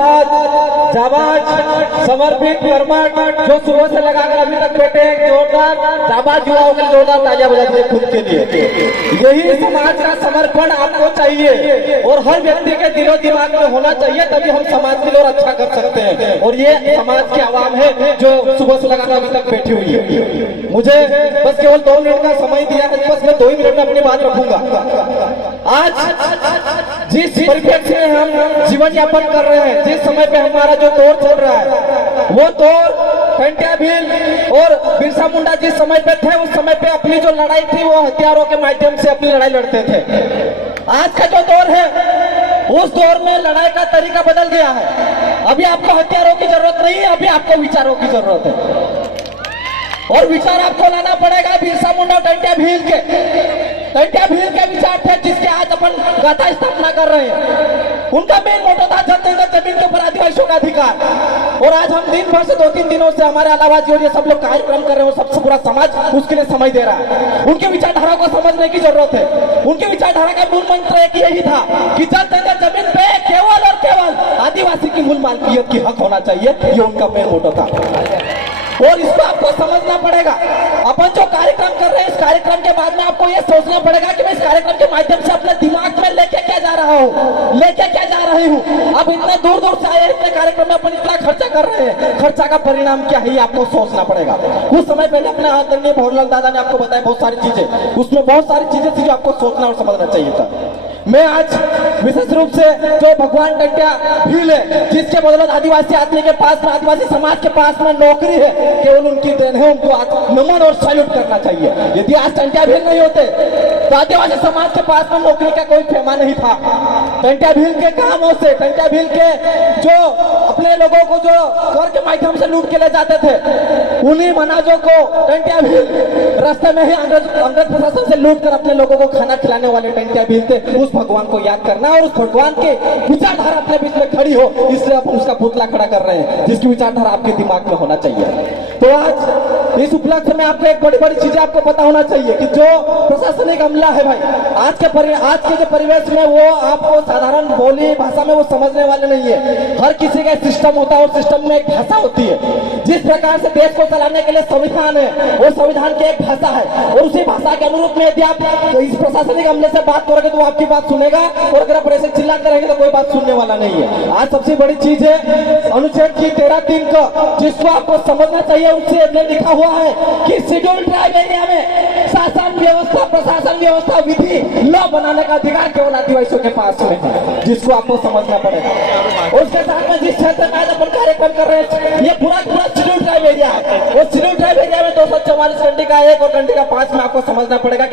जाबाज समर्पित कर्मठ जो सुबह से लगाकर अभी तक बैठे हैं, जोरदार जाबाज युवाओं के जोरदार तालियां बजा दीजिए खुद के लिए। यही समाज का समर्पण आपको चाहिए और हर व्यक्ति के दिलो दिमाग में होना चाहिए, तभी हम समाज के लिए और अच्छा कर सकते हैं। और ये समाज की आवाम है जो सुबह से लगाकर अभी तक बैठी हुई है। मुझे बस केवल 2 मिनट का समय दिया है, बस मैं 2 ही मिनट में अपनी बात रखूंगा। आज जिस परिप्रेक्ष्य में हम जीवन यापन कर रहे हैं, जिस समय पे हमारा जो दौर चल रहा है, वो दौर टंट्या भील और बिरसा मुंडा जिस समय पे थे, उस समय पे अपनी जो लड़ाई थी वो हथियारों के माध्यम से अपनी लड़ाई लड़ते थे। आज का जो दौर है, उस दौर में लड़ाई का तरीका बदल गया है। अभी आपको हथियारों की जरूरत नहीं है, अभी आपको विचारों की जरूरत है। और विचार आपको लाना पड़ेगा बिरसा मुंडा टंट्या भील के विचार थे, जिसके आज अपन गाथा स्थापना कर रहे हैं। उनका मेन मोटो था जनता जमीन के ऊपर आदिवासियों का अधिकार। और आज हम दिन भर से 2-3 दिनों से हमारे अलावा जो ये सब लोग कार्यक्रम कर रहे हैं, सबसे पूरा समाज उसके लिए समय दे रहा है। उनके विचारधारा को समझने की जरूरत है। उनके विचारधारा का मूल मंत्र एक यही था कि जनता जमीन पे केवल और केवल आदिवासी की मूल मालकियत की हक होना चाहिए। ये उनका मेन मोटो था और इसको आपको समझना पड़ेगा। अपन जो कार्यक्रम कर रहे हैं, इस कार्यक्रम के बाद में आपको ये सोचना पड़ेगा कि मैं इस कार्यक्रम के माध्यम से अपने दिमाग में लेके क्या जा रहा हूँ, लेके क्या जा रही हूँ। अब इतना दूर दूर से आए इतने कार्यक्रम में अपन इतना खर्चा कर रहे हैं, खर्चा का परिणाम क्या है ये आपको सोचना पड़ेगा। कुछ समय पहले अपने आदरणीय भवरलाल दादा ने आपको बताया बहुत सारी चीजें, उसमें बहुत सारी चीजें थी जो आपको सोचना और समझना चाहिए था। मैं आज विशेष रूप से जो भगवान टंट्या भील है, जिसके बदौलत आदिवासी आदमी के पास में, आदिवासी समाज के पास में नौकरी है, केवल उनकी देन है। उनको नमन और सैल्यूट करना चाहिए। यदि आज टंट्या भील नहीं होते तो आदिवासी समाज के पास में नौकरी का कोई खेमा नहीं था। टंट्या भील के कामों से, टंट्या भील के जो अपने लोगों को जो कर के माध्यम से लूट के ले जाते थे, उन्हीं मनाजों को टंट्या भील रास्ते में ही अंग्रेज प्रशासन से लूट कर अपने लोगों को खाना खिलाने वाले टंट्या भील थे। उस भगवान को याद करना और उस भगवान के विचारधारा अपने बीच में खड़ी हो, इसलिए अपन उसका पुतला खड़ा कर रहे हैं, जिसकी विचारधारा आपके दिमाग में होना चाहिए। तो आज इस उपलक्ष्य में आपको एक बड़ी चीजें आपको पता होना चाहिए कि जो प्रशासनिक अमला है भाई, आज के जो परिवेश में वो आपको साधारण बोली भाषा में वो समझने वाले नहीं है। हर किसी का सिस्टम होता है और सिस्टम में एक भाषा होती है। जिस प्रकार से देश को चलाने के लिए संविधान है, वो संविधान की एक भाषा है और उसी भाषा के अनुरूप में यदि आप इस प्रशासनिक अमले से बात करोगे तो वो आपकी बात सुनेगा, और अगर आप ऐसे चिल्लाते रहेंगे तो कोई बात सुनने वाला नहीं है। आज सबसे बड़ी चीज है अनुच्छेद की 13(3) का, जिसको आपको समझना चाहिए। उससे लिखा हुआ है कि शेड्यूल ट्राइब एरिया में शासन व्यवस्था, प्रशासन व्यवस्था, विधि, लॉ बनाने का अधिकार केवल आदिवासियों के पास में है, जिसको आपको समझना पड़ेगा। उसके साथ में जिस क्षेत्र में आज अपन कार्यक्रम कर रहे हैं, ये पूरा शेड्यूल ट्राइब एरिया है। और शेड्यूल ट्राइब एरिया में 244 कंडी का 1 और कंडी का 5 में आपको समझना पड़ेगा।